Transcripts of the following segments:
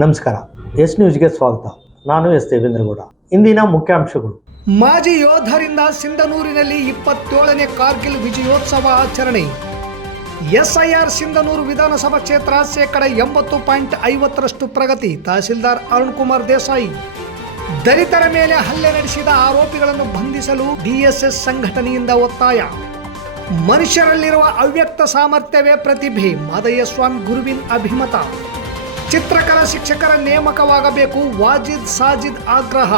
ನಮಸ್ಕಾರ. ಎಸ್ ನ್ಯೂಸ್ಗೆ ಸ್ವಾಗತ. ನಾನು ಎಸ್ ದೇವೇಂದ್ರಗೌಡ. ಇಂದಿನ ಮುಖ್ಯಾಂಶಗಳು. ಮಾಜಿ ಯೋಧರಿಂದ ಸಿಂಧನೂರಿನಲ್ಲಿ 27ನೇ ಕಾರ್ಗಿಲ್ ವಿಜಯೋತ್ಸವ ಆಚರಣೆ. ಎಸ್ಐಆರ್ ಸಿಂಧನೂರು ವಿಧಾನಸಭಾ ಕ್ಷೇತ್ರ 80.50% ಪ್ರಗತಿ. ತಹಸೀಲ್ದಾರ್ ಅರುಣ್ ಕುಮಾರ್ ದೇಸಾಯಿ. ದಲಿತರ ಮೇಲೆ ಹಲ್ಲೆ ನಡೆಸಿದ ಆರೋಪಿಗಳನ್ನು ಬಂಧಿಸಲು ಡಿಎಸ್ಎಸ್ ಸಂಘಟನೆಯಿಂದ ಒತ್ತಾಯ. ಮನುಷ್ಯರಲ್ಲಿರುವ ಅವ್ಯಕ್ತ ಸಾಮರ್ಥ್ಯವೇ ಪ್ರತಿಭೆ. ಮಾದಯ್ಯಸ್ವಾಮಿ ಗುರುವಿನ ಅಭಿಮತ. ಚಿತ್ರಕಲಾ ಶಿಕ್ಷಕರ ನೇಮಕವಾಗಬೇಕು. ವಾಜಿದ್ ಸಾಜಿದ್ ಆಗ್ರಹ.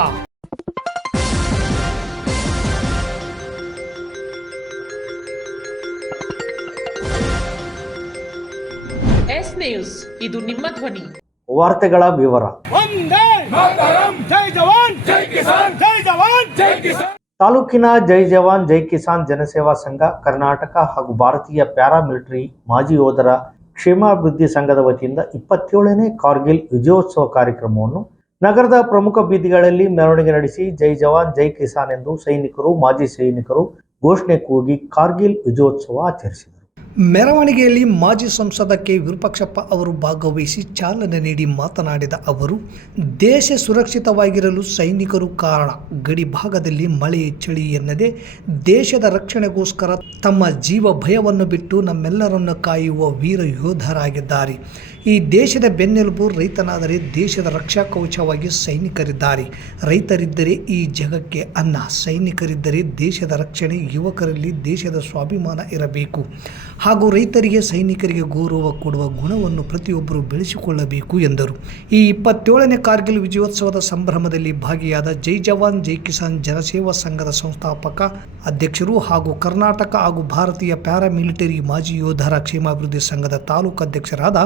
ಎಸ್ ನ್ಯೂಸ್, ಇದು ನಿಮ್ಮ ಧ್ವನಿ. ವಾರ್ತೆಗಳ ವಿವರ. ತಾಲೂಕಿನ ಜೈ ಜವಾನ್ ಜೈ ಕಿಸಾನ್ ಜನಸೇವಾ ಸಂಘ, ಕರ್ನಾಟಕ ಹಾಗೂ ಭಾರತೀಯ ಪ್ಯಾರಾಮಿಲಿಟರಿ ಮಾಜಿ ಯೋಧರ ಕ್ಷೇಮಾಭಿವೃದ್ಧಿ ಸಂಘದ ವತಿಯಿಂದ 27ನೇ ಕಾರ್ಗಿಲ್ ವಿಜಯೋತ್ಸವ ಕಾರ್ಯಕ್ರಮವನ್ನು ನಗರದ ಪ್ರಮುಖ ಬೀದಿಗಳಲ್ಲಿ ಮೆರವಣಿಗೆ ನಡೆಸಿ ಜೈ ಜವಾನ್ ಜೈ ಕಿಸಾನ್ ಎಂದು ಸೈನಿಕರು, ಮಾಜಿ ಸೈನಿಕರು ಘೋಷಣೆ ಕೂಗಿ ಕಾರ್ಗಿಲ್ ವಿಜಯೋತ್ಸವ ಆಚರಿಸಿದರು. ಮೆರವಣಿಗೆಯಲ್ಲಿ ಮಾಜಿ ಸಂಸದ ಕೆ ವಿರೂಪಾಕ್ಷಪ್ಪ ಅವರು ಭಾಗವಹಿಸಿ ಚಾಲನೆ ನೀಡಿ ಮಾತನಾಡಿದ ಅವರು, ದೇಶ ಸುರಕ್ಷಿತವಾಗಿರಲು ಸೈನಿಕರು ಕಾರಣ. ಗಡಿ ಭಾಗದಲ್ಲಿ ಮಳೆ ಚಳಿ ಎನ್ನದೆ ದೇಶದ ರಕ್ಷಣೆಗೋಸ್ಕರ ತಮ್ಮ ಜೀವ ಭಯವನ್ನು ಬಿಟ್ಟು ನಮ್ಮೆಲ್ಲರನ್ನು ಕಾಯುವ ವೀರ ಯೋಧರಾಗಿದ್ದಾರೆ. ಈ ದೇಶದ ಬೆನ್ನೆಲುಬು ರೈತನಾದರೆ ದೇಶದ ರಕ್ಷಾ ಕವಚವಾಗಿ ಸೈನಿಕರಿದ್ದಾರೆ. ರೈತರಿದ್ದರೆ ಈ ಜಗಕ್ಕೆ ಅನ್ನ, ಸೈನಿಕರಿದ್ದರೆ ದೇಶದ ರಕ್ಷಣೆ. ಯುವಕರಲ್ಲಿ ದೇಶದ ಸ್ವಾಭಿಮಾನ ಇರಬೇಕು ಹಾಗೂ ರೈತರಿಗೆ ಸೈನಿಕರಿಗೆ ಗೌರವ ಕೊಡುವ ಗುಣವನ್ನು ಪ್ರತಿಯೊಬ್ಬರು ಬೆಳೆಸಿಕೊಳ್ಳಬೇಕು ಎಂದರು. ಈ 27ನೇ ಕಾರ್ಗಿಲ್ ವಿಜಯೋತ್ಸವದ ಸಂಭ್ರಮದಲ್ಲಿ ಭಾಗಿಯಾದ ಜೈ ಜವಾನ್ ಜೈ ಕಿಸಾನ್ ಜನಸೇವಾ ಸಂಘದ ಸಂಸ್ಥಾಪಕ ಅಧ್ಯಕ್ಷರು ಹಾಗೂ ಕರ್ನಾಟಕ ಹಾಗೂ ಭಾರತೀಯ ಪ್ಯಾರಾಮಿಲಿಟರಿ ಮಾಜಿ ಯೋಧರ ಕ್ಷೇಮಾಭಿವೃದ್ಧಿ ಸಂಘದ ತಾಲೂಕು ಅಧ್ಯಕ್ಷರಾದ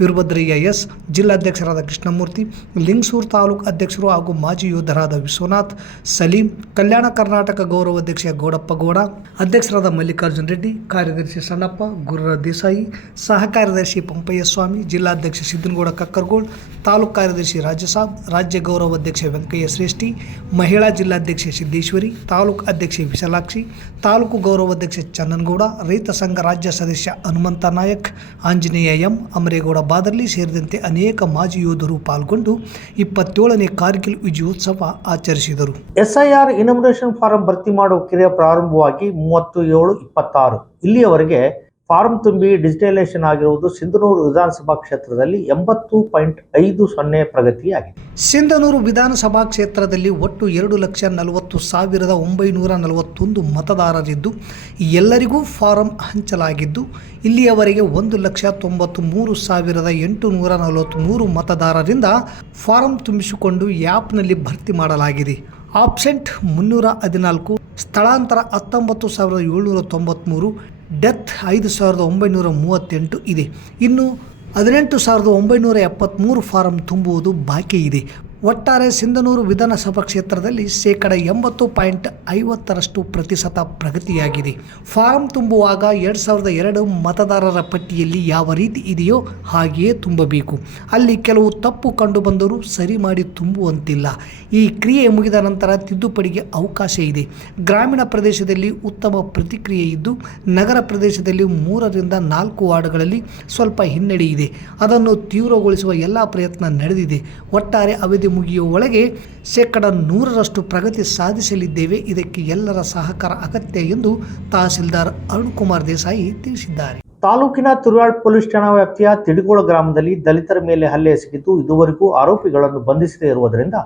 ವೀರಭದ್ರಯ್ಯ ಎಸ್, ಜಿಲ್ಲಾಧ್ಯಕ್ಷರಾದ ಕೃಷ್ಣಮೂರ್ತಿ, ಲಿಂಗಸೂರು ತಾಲೂಕು ಅಧ್ಯಕ್ಷರು ಹಾಗೂ ಮಾಜಿ ಯೋಧರಾದ ವಿಶ್ವನಾಥ್, ಸಲೀಂ, ಕಲ್ಯಾಣ ಕರ್ನಾಟಕ ಗೌರವ ಅಧ್ಯಕ್ಷ ಗೌಡಪ್ಪ ಗೌಡ, ಅಧ್ಯಕ್ಷರಾದ ಮಲ್ಲಿಕಾರ್ಜುನ ರೆಡ್ಡಿ, ಕಾರ್ಯದರ್ಶಿ ಸಣ್ಣಪ್ಪ, ಗುರುರ ದೇಸಾಯಿ, ಸಹ ಕಾರ್ಯದರ್ಶಿ ಪಂಪಯ್ಯ ಸ್ವಾಮಿ, ಜಿಲ್ಲಾಧ್ಯಕ್ಷ ಸಿದ್ದನಗೌಡ ಕಕ್ಕರಗೋಳ್, ತಾಲೂಕು ಕಾರ್ಯದರ್ಶಿ ರಾಜಸಾಬ್, ರಾಜ್ಯ ಗೌರವ ಅಧ್ಯಕ್ಷ ವೆಂಕಯ್ಯ ಶ್ರೇಷ್ಠಿ, ಮಹಿಳಾ ಜಿಲ್ಲಾಧ್ಯಕ್ಷ ಸಿದ್ದೇಶ್ವರಿ, ತಾಲೂಕು ಅಧ್ಯಕ್ಷೆ ವಿಶಾಲಾಕ್ಷಿ, ತಾಲೂಕು ಗೌರವ ಅಧ್ಯಕ್ಷ ಚನ್ನನಗೌಡ, ರೈತ ಸಂಘ ರಾಜ್ಯ ಸದಸ್ಯ ಹನುಮಂತ ನಾಯಕ್, ಆಂಜನೇಯ ಎಂ, ಅಮರೇಗೌಡ ಬಾದರ್ಲಿ ಸೇರಿದಂತೆ ಅನೇಕ ಮಾಜಿ ಯೋಧರು ಪಾಲ್ಗೊಂಡು 27ನೇ ಕಾರ್ಗಿಲ್ ವಿಜಯೋತ್ಸವ ಆಚರಿಸಿದರು. ಎಸ್ಐಆರ್ ಇನಾಮಿನೇಷನ್ ಫಾರಂ ಭರ್ತಿ ಮಾಡುವ ಕ್ರಿಯೆ ಪ್ರಾರಂಭವಾಗಿ 30/7/26 ಇಲ್ಲಿಯವರೆಗೆ ಫಾರಂ ತುಂಬಿ ಡಿಜಿಟಲೈಸೇಷನ್ ಆಗಿರುವುದು ಸಿಂಧನೂರು ವಿಧಾನಸಭಾ ಕ್ಷೇತ್ರದಲ್ಲಿ 80.50% ಪ್ರಗತಿಯಾಗಿದೆ. ಸಿಂಧನೂರು ವಿಧಾನಸಭಾ ಕ್ಷೇತ್ರದಲ್ಲಿ ಒಟ್ಟು 2,40,941 ಮತದಾರರಿದ್ದು ಎಲ್ಲರಿಗೂ ಫಾರಂ ಹಂಚಲಾಗಿದ್ದು ಇಲ್ಲಿಯವರೆಗೆ 1,93,843 ಮತದಾರರಿಂದ ಫಾರಂ ತುಂಬಿಸಿಕೊಂಡು ಆ್ಯಪ್ನಲ್ಲಿ ಭರ್ತಿ ಮಾಡಲಾಗಿದೆ. ಆಬ್ಸೆಂಟ್ 314, ಸ್ಥಳಾಂತರ 19,793, ಡೆತ್ 5,938 ಇದೆ. ಇನ್ನು 18,973 ಫಾರಂ ತುಂಬುವುದು ಬಾಕಿ ಇದೆ. ಒಟ್ಟಾರೆ ಸಿಂಧನೂರು ವಿಧಾನಸಭಾ ಕ್ಷೇತ್ರದಲ್ಲಿ 80.50% ಪ್ರಗತಿಯಾಗಿದೆ. ಫಾರಂ ತುಂಬುವಾಗ 2002 ಮತದಾರರ ಪಟ್ಟಿಯಲ್ಲಿ ಯಾವ ರೀತಿ ಇದೆಯೋ ಹಾಗೆಯೇ ತುಂಬಬೇಕು. ಅಲ್ಲಿ ಕೆಲವು ತಪ್ಪು ಕಂಡು ಬಂದರೂ ಸರಿ ಮಾಡಿ ತುಂಬುವಂತಿಲ್ಲ. ಈ ಕ್ರಿಯೆ ಮುಗಿದ ನಂತರ ತಿದ್ದುಪಡಿಗೆ ಅವಕಾಶ ಇದೆ. ಗ್ರಾಮೀಣ ಪ್ರದೇಶದಲ್ಲಿ ಉತ್ತಮ ಪ್ರತಿಕ್ರಿಯೆ ಇದ್ದು ನಗರ ಪ್ರದೇಶದಲ್ಲಿ 3ರಿಂದ 4 ವಾರ್ಡ್ಗಳಲ್ಲಿ ಸ್ವಲ್ಪ ಹಿನ್ನಡೆ ಇದೆ. ಅದನ್ನು ತೀವ್ರಗೊಳಿಸುವ ಎಲ್ಲ ಪ್ರಯತ್ನ ನಡೆದಿದೆ. ಒಟ್ಟಾರೆ ಅವಧಿ ಮುಗಿಯುವ ಒಳಗೆ 100% ಪ್ರಗತಿ ಸಾಧಿಸಲಿದ್ದೇವೆ. ಇದಕ್ಕೆ ಎಲ್ಲರ ಸಹಕಾರ ಅಗತ್ಯ ಎಂದು ತಹಸೀಲ್ದಾರ್ ಅರುಣ್ ಕುಮಾರ್ ದೇಸಾಯಿ ತಿಳಿಸಿದ್ದಾರೆ. ತಾಲೂಕಿನ ತುರ್ಯಾಳ್ ಪೊಲೀಸ್ ಠಾಣಾ ವ್ಯಾಪ್ತಿಯ ತಿಡಿಗೋಳ ಗ್ರಾಮದಲ್ಲಿ ದಲಿತರ ಮೇಲೆ ಹಲ್ಲೆ ಎಸಗಿದ್ದು ಇದುವರೆಗೂ ಆರೋಪಿಗಳನ್ನು ಬಂಧಿಸದೇ ಇರುವುದರಿಂದ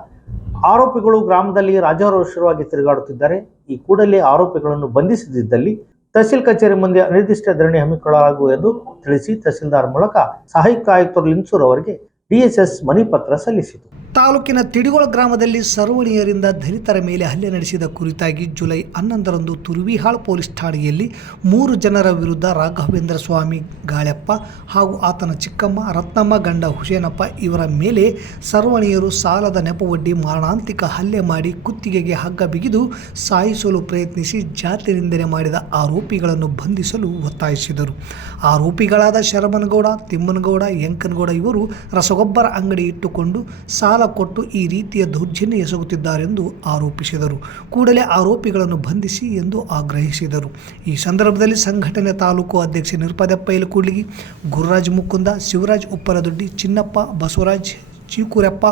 ಆರೋಪಿಗಳು ಗ್ರಾಮದಲ್ಲಿ ರಾಜಾರೋಷವಾಗಿ ತಿರುಗಾಡುತ್ತಿದ್ದಾರೆ. ಈ ಕೂಡಲೇ ಆರೋಪಿಗಳನ್ನು ಬಂಧಿಸದಿದ್ದಲ್ಲಿ ತಹಸೀಲ್ ಕಚೇರಿ ಮುಂದೆ ಅನಿರ್ದಿಷ್ಟ ಧರಣಿ ಹಮ್ಮಿಕೊಳ್ಳಲಾಗುವುದು ಎಂದು ತಿಳಿಸಿ ತಹಸೀಲ್ದಾರ್ ಮೂಲಕ ಸಹಾಯಕ ಆಯುಕ್ತರು ಲಿಂಗಸೂರು ಅವರಿಗೆ ಡಿಎಸ್ಎಸ್ ಮನವಿ ಪತ್ರ ಸಲ್ಲಿಸಿತು. ತಾಲೂಕಿನ ತಿಡಿಗೋಳ ಗ್ರಾಮದಲ್ಲಿ ಸರ್ವಣಿಯರಿಂದ ದಲಿತರ ಮೇಲೆ ಹಲ್ಲೆ ನಡೆಸಿದ ಕುರಿತಾಗಿ ಜುಲೈ 11ರಂದು ತುರುವಿಹಾಳ್ ಪೊಲೀಸ್ ಠಾಣೆಯಲ್ಲಿ 3 ಜನರ ವಿರುದ್ಧ ರಾಘವೇಂದ್ರ ಸ್ವಾಮಿ ಗಾಳ್ಯಪ್ಪ ಹಾಗೂ ಆತನ ಚಿಕ್ಕಮ್ಮ ರತ್ನಮ್ಮ ಗಂಡ ಹುಸೇನಪ್ಪ ಇವರ ಮೇಲೆ ಸರ್ವಣಿಯರು ಸಾಲದ ನೆಪವೊಡ್ಡಿ ಮಾರಣಾಂತಿಕ ಹಲ್ಲೆ ಮಾಡಿ ಕುತ್ತಿಗೆಗೆ ಹಗ್ಗ ಬಿಗಿದು ಸಾಯಿಸಲು ಪ್ರಯತ್ನಿಸಿ ಜಾತಿ ನಿಂದನೆ ಮಾಡಿದ ಆರೋಪಿಗಳನ್ನು ಬಂಧಿಸಲು ಒತ್ತಾಯಿಸಿದರು. ಆರೋಪಿಗಳಾದ ಶರಮನಗೌಡ, ತಿಮ್ಮನಗೌಡ, ಯಂಕನಗೌಡ ಇವರು ರಸಗೊಬ್ಬರ ಅಂಗಡಿ ಇಟ್ಟುಕೊಂಡು ಸಾಲ ಕೊಟ್ಟು ಈ ರೀತಿಯ ದೌರ್ಜನ್ಯ ಎಸಗುತ್ತಿದ್ದಾರೆಂದು ಆರೋಪಿಸಿದರು. ಕೂಡಲೇ ಆರೋಪಿಗಳನ್ನು ಬಂಧಿಸಿ ಎಂದು ಆಗ್ರಹಿಸಿದರು. ಈ ಸಂದರ್ಭದಲ್ಲಿ ಸಂಘಟನೆ ತಾಲೂಕು ಅಧ್ಯಕ್ಷ ನಿರುಪದಪ್ಪ ಇಲಕೂಡ್ಲಿಗಿ, ಗುರುರಾಜ್ ಮುಕುಂದ, ಶಿವರಾಜ್ ಉಪ್ಪರದೊಡ್ಡಿ, ಚಿನ್ನಪ್ಪ, ಬಸವರಾಜ್, ಚೀಕೂರಪ್ಪ,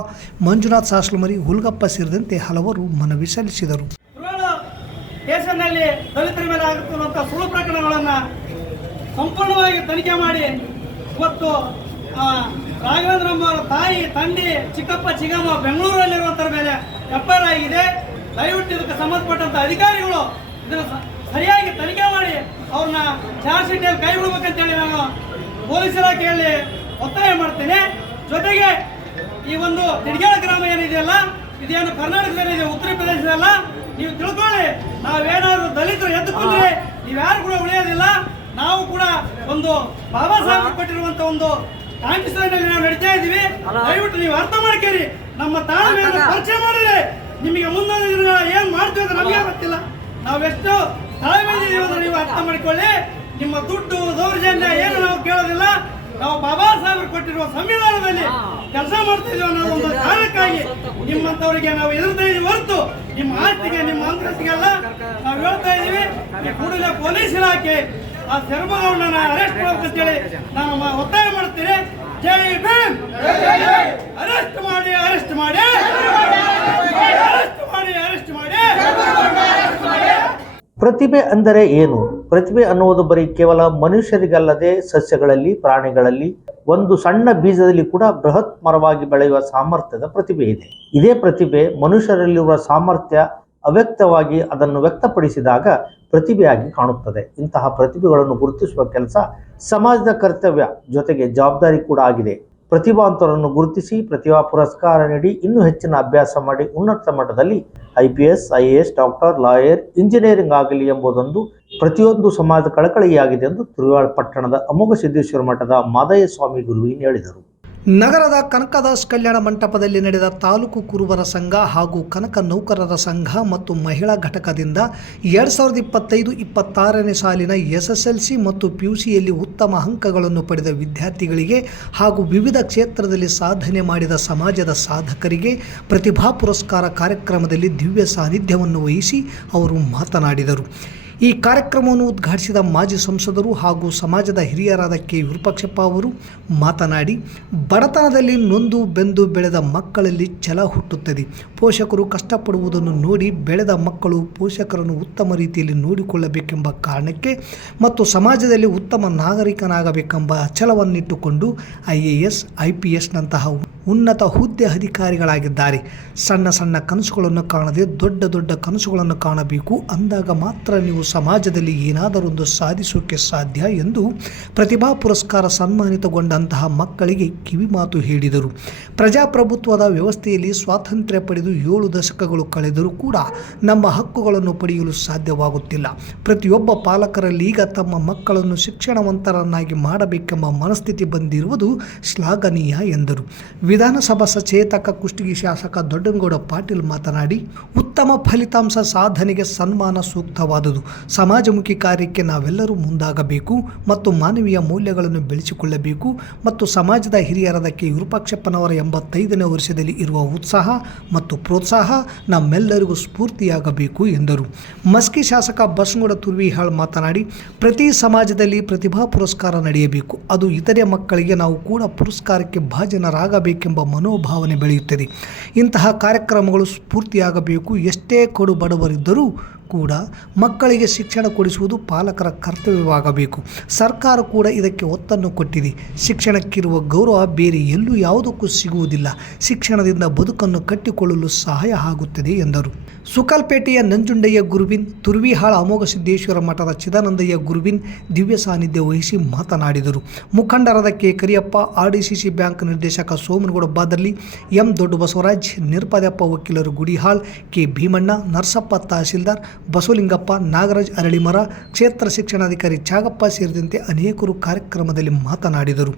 ಮಂಜುನಾಥ್ ಸಾಸ್ಲಮರಿ, ಹುಲ್ಗಪ್ಪ ಸೇರಿದಂತೆ ಹಲವರು ಮನವಿ ಸಲ್ಲಿಸಿದರು. ದೇಶದಲ್ಲಿ ದಲಿತರ ಮೇಲೆ ಆಗುತ್ತಿರುವಂಥ ಸುಳ್ಳು ಪ್ರಕರಣಗಳನ್ನು ಸಂಪೂರ್ಣವಾಗಿ ತನಿಖೆ ಮಾಡಿ ಇವತ್ತು ರಾಘವೇಂದ್ರಮ್ಮ ಅವರ ತಾಯಿ, ತಂದೆ, ಚಿಕ್ಕಪ್ಪ, ಚಿಕ್ಕಮ್ಮ ಬೆಂಗಳೂರಲ್ಲಿರುವಂಥರ ಮೇಲೆ FIR ಆಗಿದೆ. ದಯವಿಟ್ಟು ಇದಕ್ಕೆ ಸಂಬಂಧಪಟ್ಟಂಥ ಅಧಿಕಾರಿಗಳು ಇದನ್ನು ಸರಿಯಾಗಿ ತನಿಖೆ ಮಾಡಿ ಅವ್ರನ್ನ ಚಾರ್ಜ್ ಶೀಟಲ್ಲಿ ಕೈ ಬಿಡಬೇಕಂತೇಳಿ ನಾನು ಪೊಲೀಸ್ ಇಲಾಖೆಯಲ್ಲಿ ಒತ್ತಾಯ ಮಾಡ್ತೇನೆ. ಜೊತೆಗೆ ಈ ಒಂದು ತಿಡ್ಗೇಳ ಗ್ರಾಮ ಏನಿದೆಯಲ್ಲ, ಇದೇನು ಕರ್ನಾಟಕದಲ್ಲಿದೆ, ಉತ್ತರ ಪ್ರದೇಶದಲ್ಲ. ನೀವು ತಿಳ್ಕೊಳ್ಳಿ, ನಾವೇನಾದ್ರು ದಲಿತರು ಎದ್ದುಕೊಂಡ್ರೆ ನೀವ್ಯಾರು ಕೂಡ ಉಳಿಯೋದಿಲ್ಲ. ನಾವು ಕೂಡ ಒಂದು ಬಾಬಾ ಸಾಹೇಬ್ ಕೊಟ್ಟಿರುವಂತ ಒಂದು ಕಾಂಗ್ರೆಸ್ನಲ್ಲಿ ನಾವು ನಡೀತಾ ಇದ್ದೀವಿ. ದಯವಿಟ್ಟು ನೀವು ಅರ್ಥ ಮಾಡ್ಕೇರಿ, ನಮ್ಮ ತಾಳ್ಮೆಯನ್ನು ಪರಿಚಯ ಮಾಡಿದ್ರೆ ನಿಮಗೆ ಮುಂದೊಂದು ದಿನ ಏನ್ ಮಾಡ್ತೀವಿ ಅಂತ ನಮಗೆ ಗೊತ್ತಿಲ್ಲ. ನಾವೆಷ್ಟು ತಾಳ್ಮೆ ಇದೀವಿ ಅಂತ ನೀವು ಅರ್ಥ ಮಾಡಿಕೊಳ್ಳಿ. ನಿಮ್ಮ ದುಡ್ಡು ದೌರ್ಜನ್ಯ ಏನು ನಾವು ಕೇಳೋದಿಲ್ಲ. ನಾವು ಬಾಬಾ ಸಾಹೇಬರು ಕೊಟ್ಟಿರುವ ಸಂವಿಧಾನದಲ್ಲಿ ಕೆಲಸ ಮಾಡ್ತಾ ಇದೀವಿ ಅನ್ನೋ ಒಂದು ಕಾರಣಕ್ಕಾಗಿ ನಿಮ್ಮಂತವರಿಗೆ ನಾವು ಎದುರ್ತಾ ಇದೀವಿ ಹೊರತು ನಿಮ್ಮ ಆಸ್ತಿಗೆ, ನಿಮ್ಮ ಅಂತಸ್ತಿಗೆಲ್ಲ ನಾವು ಹೇಳ್ತಾ ಇದೀವಿ. ಈ ಕೂಡಲೇ ಪೊಲೀಸ್ ಇಲಾಖೆ ಆ ಶರ್ಮಗೌಡನ ಅರೆಸ್ಟ್ ಮಾಡಬೇಕಂತೇಳಿ ನಾನು ಒತ್ತಾಯ ಮಾಡ್ತೀನಿ. ಜೈ ಭೀಮ್! ಅರೆಸ್ಟ್ ಮಾಡಿ, ಅರೆಸ್ಟ್ ಮಾಡಿ, ಅರೆಸ್ಟ್ ಮಾಡಿ, ಅರೆಸ್ಟ್ ಮಾಡಿ. ಪ್ರತಿಭೆ ಅಂದರೆ ಏನು? ಪ್ರತಿಭೆ ಅನ್ನುವುದು ಬರೀ ಕೇವಲ ಮನುಷ್ಯರಿಗಲ್ಲದೆ ಸಸ್ಯಗಳಲ್ಲಿ, ಪ್ರಾಣಿಗಳಲ್ಲಿ ಒಂದು ಸಣ್ಣ ಬೀಜದಲ್ಲಿ ಕೂಡ ಬೃಹತ್ ಮರವಾಗಿ ಬೆಳೆಯುವ ಸಾಮರ್ಥ್ಯದ ಪ್ರತಿಭೆ ಇದೆ. ಇದೇ ಪ್ರತಿಭೆ ಮನುಷ್ಯರಲ್ಲಿರುವ ಸಾಮರ್ಥ್ಯ ಅವ್ಯಕ್ತವಾಗಿ ಅದನ್ನು ವ್ಯಕ್ತಪಡಿಸಿದಾಗ ಪ್ರತಿಭೆಯಾಗಿ ಕಾಣುತ್ತದೆ. ಇಂತಹ ಪ್ರತಿಭೆಗಳನ್ನು ಗುರುತಿಸುವ ಕೆಲಸ ಸಮಾಜದ ಕರ್ತವ್ಯ, ಜೊತೆಗೆ ಜವಾಬ್ದಾರಿ ಕೂಡ ಆಗಿದೆ. ಪ್ರತಿಭಾವಂತರನ್ನು ಗುರುತಿಸಿ ಪ್ರತಿಭಾ ಪುರಸ್ಕಾರ ನೀಡಿ ಇನ್ನೂ ಹೆಚ್ಚಿನ ಅಭ್ಯಾಸ ಮಾಡಿ ಉನ್ನತ ಮಟ್ಟದಲ್ಲಿ IPS, IAS, doctor, lawyer, engineering ಆಗಲಿ ಎಂಬುದೊಂದು ಪ್ರತಿಯೊಂದು ಸಮಾಜದ ಕಳಕಳಿಯಾಗಿದೆ ಎಂದು ತುರುವಾಳ ಪಟ್ಟಣದ ಅಮೋಘ ಸಿದ್ದೇಶ್ವರ ಮಠದ ಮಾದಯ್ಯ ಸ್ವಾಮಿ ಗುರುವಿನ್ ಹೇಳಿದರು. ನಗರದ ಕನಕದಾಸ್ ಕಲ್ಯಾಣ ಮಂಟಪದಲ್ಲಿ ನಡೆದ ತಾಲೂಕು ಕುರುಬರ ಸಂಘ ಹಾಗೂ ಕನಕ ನೌಕರರ ಸಂಘ ಮತ್ತು ಮಹಿಳಾ ಘಟಕದಿಂದ 2025-26ನೇ ಸಾಲಿನ SSLC ಮತ್ತು PUCಯಲ್ಲಿ ಉತ್ತಮ ಅಂಕಗಳನ್ನು ಪಡೆದ ವಿದ್ಯಾರ್ಥಿಗಳಿಗೆ ಹಾಗೂ ವಿವಿಧ ಕ್ಷೇತ್ರದಲ್ಲಿ ಸಾಧನೆ ಮಾಡಿದ ಸಮಾಜದ ಸಾಧಕರಿಗೆ ಪ್ರತಿಭಾ ಪುರಸ್ಕಾರ ಕಾರ್ಯಕ್ರಮದಲ್ಲಿ ದಿವ್ಯ ಸಾನ್ನಿಧ್ಯವನ್ನು ವಹಿಸಿ ಅವರು ಮಾತನಾಡಿದರು. ಈ ಕಾರ್ಯಕ್ರಮವನ್ನು ಉದ್ಘಾಟಿಸಿದ ಮಾಜಿ ಸಂಸದರು ಹಾಗೂ ಸಮಾಜದ ಹಿರಿಯರಾದ ಕೆ. ವಿರೂಪಾಕ್ಷಪ್ಪ ಅವರು ಮಾತನಾಡಿ, ಬಡತನದಲ್ಲಿ ನೊಂದು ಬೆಂದು ಬೆಳೆದ ಮಕ್ಕಳಲ್ಲಿ ಛಲ ಹುಟ್ಟುತ್ತದೆ. ಪೋಷಕರು ಕಷ್ಟಪಡುವುದನ್ನು ನೋಡಿ ಬೆಳೆದ ಮಕ್ಕಳು ಪೋಷಕರನ್ನು ಉತ್ತಮ ರೀತಿಯಲ್ಲಿ ನೋಡಿಕೊಳ್ಳಬೇಕೆಂಬ ಕಾರಣಕ್ಕೆ ಮತ್ತು ಸಮಾಜದಲ್ಲಿ ಉತ್ತಮ ನಾಗರಿಕನಾಗಬೇಕೆಂಬ ಛಲವನ್ನಿಟ್ಟುಕೊಂಡು IAS, IPSನಂತಹ ಉನ್ನತ ಹುದ್ದೆ ಅಧಿಕಾರಿಗಳಾಗಿದ್ದಾರೆ. ಸಣ್ಣ ಸಣ್ಣ ಕನಸುಗಳನ್ನು ಕಾಣದೆ ದೊಡ್ಡ ದೊಡ್ಡ ಕನಸುಗಳನ್ನು ಕಾಣಬೇಕು. ಅಂದಾಗ ಮಾತ್ರ ನೀವು ಸಮಾಜದಲ್ಲಿ ಏನಾದರೊಂದು ಸಾಧಿಸೋಕೆ ಸಾಧ್ಯ ಎಂದು ಪ್ರತಿಭಾ ಪುರಸ್ಕಾರ ಸನ್ಮಾನಿತಗೊಂಡಂತಹ ಮಕ್ಕಳಿಗೆ ಕಿವಿಮಾತು ಹೇಳಿದರು. ಪ್ರಜಾಪ್ರಭುತ್ವದ ವ್ಯವಸ್ಥೆಯಲ್ಲಿ ಸ್ವಾತಂತ್ರ್ಯ ಪಡೆದು 7 ದಶಕಗಳು ಕಳೆದರೂ ಕೂಡ ನಮ್ಮ ಹಕ್ಕುಗಳನ್ನು ಪಡೆಯಲು ಸಾಧ್ಯವಾಗುತ್ತಿಲ್ಲ. ಪ್ರತಿಯೊಬ್ಬ ಪಾಲಕರಲ್ಲಿ ಈಗ ತಮ್ಮ ಮಕ್ಕಳನ್ನು ಶಿಕ್ಷಣವಂತರನ್ನಾಗಿ ಮಾಡಬೇಕೆಂಬ ಮನಸ್ಥಿತಿ ಬಂದಿರುವುದು ಶ್ಲಾಘನೀಯ ಎಂದರು. ವಿಧಾನಸಭಾ ಸಚೇತಕ ಕುಷ್ಟಗಿ ಶಾಸಕ ದೊಡ್ಡನಗೌಡ ಪಾಟೀಲ್ ಮಾತನಾಡಿ, ಉತ್ತಮ ಫಲಿತಾಂಶ ಸಾಧನೆಗೆ ಸನ್ಮಾನ ಸೂಕ್ತವಾದುದು. ಸಮಾಜಮುಖಿ ಕಾರ್ಯಕ್ಕೆ ನಾವೆಲ್ಲರೂ ಮುಂದಾಗಬೇಕು ಮತ್ತು ಮಾನವೀಯ ಮೌಲ್ಯಗಳನ್ನು ಬೆಳೆಸಿಕೊಳ್ಳಬೇಕು ಮತ್ತು ಸಮಾಜದ ಹಿರಿಯರಾದ ಕೆ. ವಿರೂಪಾಕ್ಷಪ್ಪನವರ 85ನೇ ವರ್ಷದಲ್ಲಿ ಇರುವ ಉತ್ಸಾಹ ಮತ್ತು ಪ್ರೋತ್ಸಾಹ ನಮ್ಮೆಲ್ಲರಿಗೂ ಸ್ಫೂರ್ತಿಯಾಗಬೇಕು ಎಂದರು. ಮಸ್ಕಿ ಶಾಸಕ ಬಸನಗೌಡ ತುರ್ವಿಹಾಳ್ ಮಾತನಾಡಿ, ಪ್ರತಿ ಸಮಾಜದಲ್ಲಿ ಪ್ರತಿಭಾ ಪುರಸ್ಕಾರ ನಡೆಯಬೇಕು. ಅದು ಇತರೆ ಮಕ್ಕಳಿಗೆ ನಾವು ಕೂಡ ಪುರಸ್ಕಾರಕ್ಕೆ ಭಾಜನರಾಗಬೇಕೆಂಬ ಮನೋಭಾವನೆ ಬೆಳೆಯುತ್ತದೆ. ಇಂತಹ ಕಾರ್ಯಕ್ರಮಗಳು ಸ್ಫೂರ್ತಿಯಾಗಬೇಕು. ಎಷ್ಟೇ ಕಡು ಬಡವರಿದ್ದರೂ ಕೂಡ ಮಕ್ಕಳಿಗೆ ಶಿಕ್ಷಣ ಕೊಡಿಸುವುದು ಪಾಲಕರ ಕರ್ತವ್ಯವಾಗಬೇಕು. ಸರ್ಕಾರ ಕೂಡ ಇದಕ್ಕೆ ಒತ್ತನ್ನು ಕೊಟ್ಟಿದೆ. ಶಿಕ್ಷಣಕ್ಕಿರುವ ಗೌರವ ಬೇರೆ ಎಲ್ಲೂ ಯಾವುದಕ್ಕೂ ಸಿಗುವುದಿಲ್ಲ. ಶಿಕ್ಷಣದಿಂದ ಬದುಕನ್ನು ಕಟ್ಟಿಕೊಳ್ಳಲು ಸಹಾಯ ಆಗುತ್ತದೆ ಎಂದರು. ಸುಕಲ್ಪೇಟೆಯ ನಂಜುಂಡಯ್ಯ ಗುರುವಿನ್, ತುರ್ವಿಹಾಳ ಅಮೋಘ ಸಿದ್ದೇಶ್ವರ ಮಠದ ಚಿದಾನಂದಯ್ಯ ಗುರುವಿನ್ ದಿವ್ಯ ಸಾನ್ನಿಧ್ಯ ವಹಿಸಿ ಮಾತನಾಡಿದರು. ಮುಖಂಡರಾದ ಕೆ. ಕರಿಯಪ್ಪ, RDCC ಬ್ಯಾಂಕ್ ನಿರ್ದೇಶಕ ಸೋಮನಗೌಡ ಬಾದರ್ಲಿ, ಎಂ. ದೊಡ್ಡ ಬಸವರಾಜ್, ನಿರ್ಪದಪ್ಪ ವಕೀಲರು ಗುಡಿಹಾಳ್, ಕೆ. ಭೀಮಣ್ಣ, ನರಸಪ್ಪ ತಹಸೀಲ್ದಾರ್, ಬಸವಲಿಂಗಪ್ಪ, ನಾಗರಾಜ್ ಅರಳಿಮರ, ಕ್ಷೇತ್ರ ಶಿಕ್ಷಣಾಧಿಕಾರಿ ಚಾಗಪ್ಪ ಸೇರಿದಂತೆ ಅನೇಕರು ಕಾರ್ಯಕ್ರಮದಲ್ಲಿ ಮಾತನಾಡಿದರು.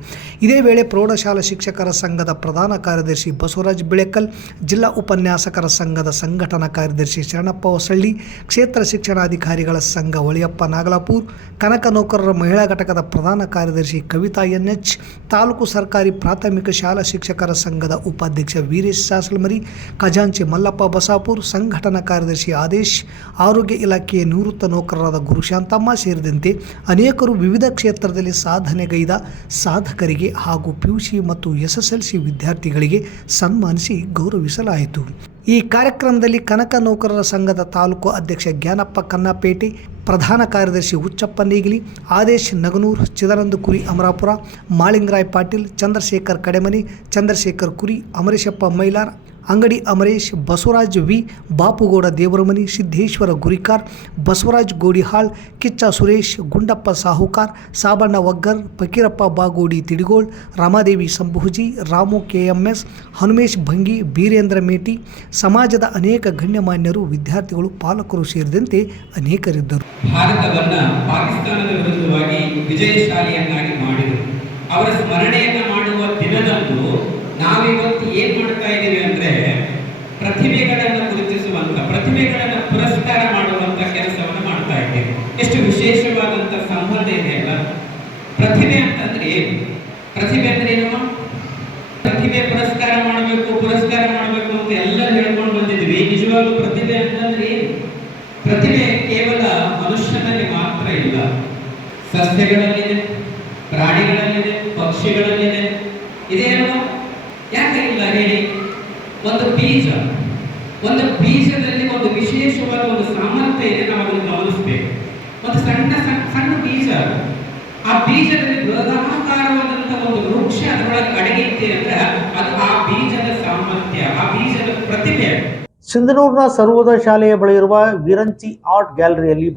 ಇದೇ ವೇಳೆ ಪ್ರೌಢಶಾಲಾ ಶಿಕ್ಷಕರ ಸಂಘದ ಪ್ರಧಾನ ಕಾರ್ಯದರ್ಶಿ ಬಸವರಾಜ್ ಬಿಳೆಕಲ್, ಜಿಲ್ಲಾ ಉಪನ್ಯಾಸಕರ ಸಂಘದ ಸಂಘಟನಾ ಕಾರ್ಯದರ್ಶಿ ಶರಣಪ್ಪ ಹೊಸಳ್ಳಿ, ಕ್ಷೇತ್ರ ಶಿಕ್ಷಣಾಧಿಕಾರಿಗಳ ಸಂಘ ಹೊಳೆಯಪ್ಪ ನಾಗಲಾಪುರ್, ಕನಕ ನೌಕರರ ಮಹಿಳಾ ಘಟಕದ ಪ್ರಧಾನ ಕಾರ್ಯದರ್ಶಿ ಕವಿತಾ NH, ತಾಲೂಕು ಸರ್ಕಾರಿ ಪ್ರಾಥಮಿಕ ಶಾಲಾ ಶಿಕ್ಷಕರ ಸಂಘದ ಉಪಾಧ್ಯಕ್ಷ ವೀರೇಶ್ ಸಾಸಲಮರಿ, ಖಜಾಂಚಿ ಮಲ್ಲಪ್ಪ ಬಸಾಪುರ್, ಸಂಘಟನಾ ಕಾರ್ಯದರ್ಶಿ ಆದೇಶ್, ಆರೋಗ್ಯ ಇಲಾಖೆಯ ನಿವೃತ್ತ ನೌಕರರಾದ ಗುರುಶಾಂತಮ್ಮ ಸೇರಿದಂತೆ ಅನೇಕರು ವಿವಿಧ ಕ್ಷೇತ್ರದಲ್ಲಿ ಸಾಧನೆಗೈದ ಸಾಧಕರಿಗೆ ಹಾಗೂ PUC ಮತ್ತು SSLC ವಿದ್ಯಾರ್ಥಿಗಳಿಗೆ ಸನ್ಮಾನಿಸಿ ಗೌರವಿಸಲಾಯಿತು. ಈ ಕಾರ್ಯಕ್ರಮದಲ್ಲಿ ಕನಕ ನೌಕರರ ಸಂಘದ ತಾಲೂಕು ಅಧ್ಯಕ್ಷ ಜ್ಞಾನಪ್ಪ ಕನ್ನಪೇಟೆ, ಪ್ರಧಾನ ಕಾರ್ಯದರ್ಶಿ ಹುಚ್ಚಪ್ಪ ನೇಗಿಲಿ, ಆದೇಶ್ ನಗನೂರ್, ಚಿದಾನಂದ ಕುರಿ ಅಮರಾಪುರ, ಮಾಳಿಂಗರಾಯ್ ಪಾಟೀಲ್, ಚಂದ್ರಶೇಖರ್ ಕಡೆಮನಿ, ಚಂದ್ರಶೇಖರ್ ಕುರಿ, ಅಮರೇಶಪ್ಪ ಮೈಲಾರ್, ಅಂಗಡಿ ಅಮರೇಶ್, ಬಸವರಾಜ್ ವಿ, ಬಾಪುಗೌಡ ದೇವರಮನಿ, ಸಿದ್ದೇಶ್ವರ ಗುರಿಕಾರ್, ಬಸವರಾಜ್ ಗೋಡಿಹಾಳ್, ಕಿಚ್ಚ ಸುರೇಶ್, ಗುಂಡಪ್ಪ ಸಾಹುಕಾರ್, ಸಾಬಣ್ಣ ವಗ್ಗರ್, ಫಕೀರಪ್ಪ ಬಾಗೋಡಿ ತಿಡಿಗೋಳ್, ರಮಾದೇವಿ ಸಂಭೂಜಿ, ರಾಮು KMS, ಹನುಮೇಶ್ ಭಂಗಿ, ಬೀರೇಂದ್ರ ಮೇಟಿ, ಸಮಾಜದ ಅನೇಕ ಗಣ್ಯಮಾನ್ಯರು, ವಿದ್ಯಾರ್ಥಿಗಳು, ಪಾಲಕರು ಸೇರಿದಂತೆ ಅನೇಕರಿದ್ದರು. ಭಾರತವನ್ನ ಪಾಕಿಸ್ತಾನದ ವಿರುದ್ಧವಾಗಿ ವಿಜಯಶಾಲಿಯನ್ನಾಗಿ ಮಾಡಿದರು. ಅವರ ಸ್ಮರಣೆಯನ್ನ ಮಾಡುವ ದಿನದಂದು ನಾವಿವತ್ತು ಏನ್ ಮಾಡ್ತಾ ಇದ್ದೀವಿ ಅಂದ್ರೆ ಪ್ರತಿಭೆಗಳನ್ನು ಗುರುತಿಸುವಂತ, ಪ್ರತಿಭೆಗಳನ್ನು ಪುರಸ್ಕಾರ ಮಾಡುವಂತ ಕೆಲಸವನ್ನು ಮಾಡ್ತಾ ಇದ್ದೀವಿ. ಎಷ್ಟು ವಿಶೇಷವಾದಂತ ಸಂಬಂಧ ಇದೆ ಅಲ್ಲ. ಪ್ರತಿಭೆ ಅಂತಂದ್ರೆ ಏನು? ಪ್ರತಿಭೆ ಅಂದ್ರೆ ಏನು? ಪ್ರತಿಭೆ ಪುರಸ್ಕಾರ ಮಾಡಬೇಕು ಅಂತ ಎಲ್ಲ ಹೇಳ್ಕೊಂಡು ಬಂದಿದ್ವಿ. ನಿಜವಾಗ್ಲೂ ಪ್ರತಿಭೆ ಅಂತಂದ್ರೆ ಏನು? ಪ್ರತಿಭೆ ಕೇವಲ ಮನುಷ್ಯನಲ್ಲಿ ಮಾತ್ರ ಇಲ್ಲ, ಸಸ್ಯಗಳಲ್ಲಿದೆ, ಪ್ರಾಣಿಗಳಲ್ಲಿದೆ, ಪಕ್ಷಿಗಳಲ್ಲಿದೆ. ಇದೇನು? ಯಾಕೆ ಇಲ್ಲ ಹೇಳಿ? ಒಂದು ಬೀಜದಲ್ಲಿ ಒಂದು ವಿಶೇಷವಾದ ಒಂದು ಸಾಮರ್ಥ್ಯ ಇದೆ, ನಾವು ಅದನ್ನು ಗಮನಿಸಬೇಕು. ಒಂದು ಸಣ್ಣ ಬೀಜ, ಆ ಬೀಜದಲ್ಲಿ ಬೃಹದಾಕಾರವಾದಂತಹ ಒಂದು ವೃಕ್ಷ ಅದರೊಳಗೆ ಅಡಗಿತ್ತೆ ಅಂದ್ರೆ ಅದು ಆ ಬೀಜದ ಸಾಮರ್ಥ್ಯ, ಆ ಬೀಜದ ಪ್ರತಿಭೆ. ಸಿಂಧನೂರಿನ ಸರ್ವೋದಯ ಶಾಲೆಯ ಬಳಿ ಇರುವ ವಿರಂಚಿ ಆರ್ಟ್ ಗ್ಯಾಲರಿಯಲ್ಲಿ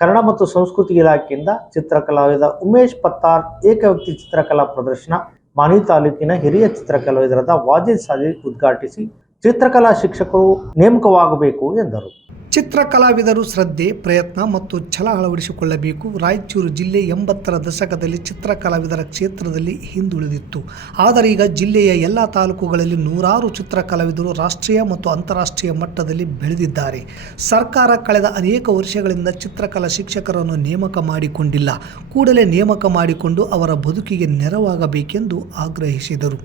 ಕನ್ನಡ ಮತ್ತು ಸಂಸ್ಕೃತಿ ಇಲಾಖೆಯಿಂದ ಚಿತ್ರಕಲಾವಿದ ಉಮೇಶ್ ಪತ್ತಾರ್ ಏಕವ್ಯಕ್ತಿ ಚಿತ್ರಕಲಾ ಪ್ರದರ್ಶನ ಮಾನ್ವಿ ತಾಲೂಕಿನ ಹಿರಿಯ ಚಿತ್ರಕಲಾವಿದರಾದ ವಾಜಿದ್ ಸಾದಿಕ್ ಉದ್ಘಾಟಿಸಿ ಚಿತ್ರಕಲಾ ಶಿಕ್ಷಕರು ನೇಮಕವಾಗಬೇಕು ಎಂದರು. ಚಿತ್ರಕಲಾವಿದರು ಶ್ರದ್ಧೆ, ಪ್ರಯತ್ನ ಮತ್ತು ಛಲ ಅಳವಡಿಸಿಕೊಳ್ಳಬೇಕು. ರಾಯಚೂರು ಜಿಲ್ಲೆ 80ರ ದಶಕದಲ್ಲಿ ಚಿತ್ರಕಲಾವಿದರ ಕ್ಷೇತ್ರದಲ್ಲಿ ಹಿಂದುಳಿದಿತ್ತು. ಆದರೆ ಈಗ ಜಿಲ್ಲೆಯ ಎಲ್ಲ ತಾಲೂಕುಗಳಲ್ಲಿ ನೂರಾರು ಚಿತ್ರಕಲಾವಿದರು ರಾಷ್ಟ್ರೀಯ ಮತ್ತು ಅಂತಾರಾಷ್ಟ್ರೀಯ ಮಟ್ಟದಲ್ಲಿ ಬೆಳೆದಿದ್ದಾರೆ. ಸರ್ಕಾರ ಕಳೆದ ಅನೇಕ ವರ್ಷಗಳಿಂದ ಚಿತ್ರಕಲಾ ಶಿಕ್ಷಕರನ್ನು ನೇಮಕ ಮಾಡಿಕೊಂಡಿಲ್ಲ. ಕೂಡಲೇ ನೇಮಕ ಮಾಡಿಕೊಂಡು ಅವರ ಬದುಕಿಗೆ ನೆರವಾಗಬೇಕೆಂದು ಆಗ್ರಹಿಸಿದರು.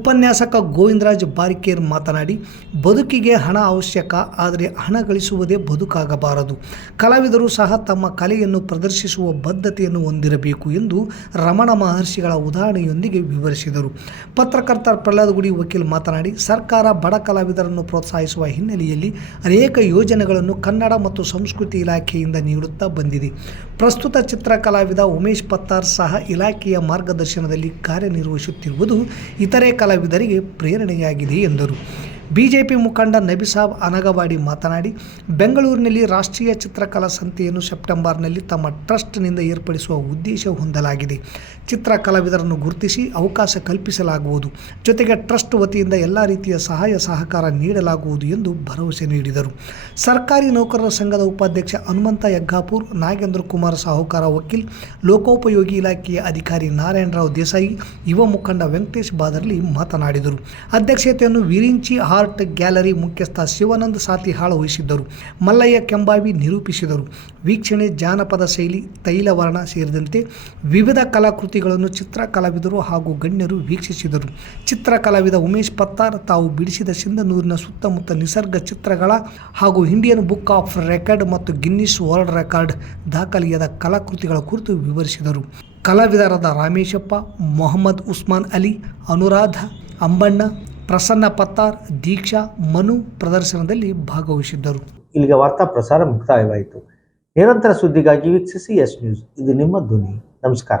ಉಪನ್ಯಾಸಕ ಗೋವಿಂದರಾಜ್ ಬಾರಿಕೇರ್ ಮಾತನಾಡಿ, ಬದುಕಿಗೆ ಹಣ ಅವಶ್ಯಕ, ಆದರೆ ಹಣ ಗಳಿಸುವುದೇ ಬದುಕಾಗಬಾರದು. ಕಲಾವಿದರು ಸಹ ತಮ್ಮ ಕಲೆಯನ್ನು ಪ್ರದರ್ಶಿಸುವ ಬದ್ಧತೆಯನ್ನು ಹೊಂದಿರಬೇಕು ಎಂದು ರಮಣ ಮಹರ್ಷಿಗಳ ಉದಾಹರಣೆಯೊಂದಿಗೆ ವಿವರಿಸಿದರು. ಪತ್ರಕರ್ತ ಪ್ರಹ್ಲಾದ್ ಗುಡಿ ವಕೀಲ್ ಮಾತನಾಡಿ, ಸರ್ಕಾರ ಬಡ ಕಲಾವಿದರನ್ನು ಪ್ರೋತ್ಸಾಹಿಸುವ ಹಿನ್ನೆಲೆಯಲ್ಲಿ ಅನೇಕ ಯೋಜನೆಗಳನ್ನು ಕನ್ನಡ ಮತ್ತು ಸಂಸ್ಕೃತಿ ಇಲಾಖೆಯಿಂದ ನೀಡುತ್ತಾ ಬಂದಿದೆ. ಪ್ರಸ್ತುತ ಚಿತ್ರಕಲಾವಿದ ಉಮೇಶ್ ಪತ್ತಾರ್ ಸಹ ಇಲಾಖೆಯ ಮಾರ್ಗದರ್ಶನದಲ್ಲಿ ಕಾರ್ಯನಿರ್ವಹಿಸುತ್ತಿರುವುದು ಇತರೆ ಕಲಾವಿದರಿಗೆ ಪ್ರೇರಣೆಯಾಗಿದೆ ಎಂದರು. ಬಿಜೆಪಿ ಮುಖಂಡ ನಬಿಸಾಬ್ ಅನಗವಾಡಿ ಮಾತನಾಡಿ, ಬೆಂಗಳೂರಿನಲ್ಲಿ ರಾಷ್ಟ್ರೀಯ ಚಿತ್ರಕಲಾ ಸಂತೆಯನ್ನು ಸೆಪ್ಟೆಂಬರ್ನಲ್ಲಿ ತಮ್ಮ ಟ್ರಸ್ಟ್ನಿಂದ ಏರ್ಪಡಿಸುವ ಉದ್ದೇಶ ಹೊಂದಲಾಗಿದೆ. ಚಿತ್ರಕಲಾವಿದರನ್ನು ಗುರುತಿಸಿ ಅವಕಾಶ ಕಲ್ಪಿಸಲಾಗುವುದು. ಜೊತೆಗೆ ಟ್ರಸ್ಟ್ ವತಿಯಿಂದ ಎಲ್ಲ ರೀತಿಯ ಸಹಾಯ ಸಹಕಾರ ನೀಡಲಾಗುವುದು ಎಂದು ಭರವಸೆ ನೀಡಿದರು. ಸರ್ಕಾರಿ ನೌಕರರ ಸಂಘದ ಉಪಾಧ್ಯಕ್ಷ ಹನುಮಂತ ಯಗ್ಗಾಪುರ್, ನಾಗೇಂದ್ರ ಕುಮಾರ್ ಸಾಹುಕಾರ ವಕೀಲ್, ಲೋಕೋಪಯೋಗಿ ಇಲಾಖೆಯ ಅಧಿಕಾರಿ ನಾರಾಯಣರಾವ್ ದೇಸಾಯಿ, ಯುವ ಮುಖಂಡ ವೆಂಕಟೇಶ್ ಬಾದರ್ಲಿ ಮಾತನಾಡಿದರು. ಅಧ್ಯಕ್ಷತೆಯನ್ನು ವಿರಿಂಚಿ ಆರ್ಟ್ ಗ್ಯಾಲರಿ ಮುಖ್ಯಸ್ಥ ಶಿವಾನಂದ ಸಾತಿಹಾಳ ವಹಿಸಿದ್ದರು. ಮಲ್ಲಯ್ಯ ಕೆಂಬಾವಿ ನಿರೂಪಿಸಿದರು. ವೀಕ್ಷಣೆ, ಜಾನಪದ ಶೈಲಿ, ತೈಲವರ್ಣ ಸೇರಿದಂತೆ ವಿವಿಧ ಕಲಾಕೃತಿಗಳನ್ನು ಚಿತ್ರಕಲಾವಿದರು ಹಾಗೂ ಗಣ್ಯರು ವೀಕ್ಷಿಸಿದರು. ಚಿತ್ರಕಲಾವಿದ ಉಮೇಶ್ ಪತ್ತಾರ್ ತಾವು ಬಿಡಿಸಿದ ಸಿಂಧನೂರಿನ ಸುತ್ತಮುತ್ತ ನಿಸರ್ಗ ಚಿತ್ರಗಳ ಹಾಗೂ ಇಂಡಿಯನ್ ಬುಕ್ ಆಫ್ ರೆಕಾರ್ಡ್ ಮತ್ತು ಗಿನ್ನಿಸ್ ವರ್ಲ್ಡ್ ರೆಕಾರ್ಡ್ ದಾಖಲೆಯಾದ ಕಲಾಕೃತಿಗಳ ಕುರಿತು ವಿವರಿಸಿದರು. ಕಲಾವಿದರಾದ ರಾಮೇಶಪ್ಪ, ಮೊಹಮ್ಮದ್ ಉಸ್ಮಾನ್ ಅಲಿ, ಅನುರಾಧ, ಅಂಬಣ್ಣ, ಪ್ರಸನ್ನ ಪತ್ತಾರ್, ದೀಕ್ಷಾ, ಮನು ಪ್ರದರ್ಶನದಲ್ಲಿ ಭಾಗವಹಿಸಿದ್ದರು. ಇಲ್ಲಿಗೆ ವಾರ್ತಾ ಪ್ರಸಾರ ಮುಕ್ತಾಯವಾಯಿತು. ನಿರಂತರ ಸುದ್ದಿಗಾಗಿ ವೀಕ್ಷಿಸಿ ಎಸ್ ನ್ಯೂಸ್. ಇದು ನಿಮ್ಮ ಧ್ವನಿ. ನಮಸ್ಕಾರ.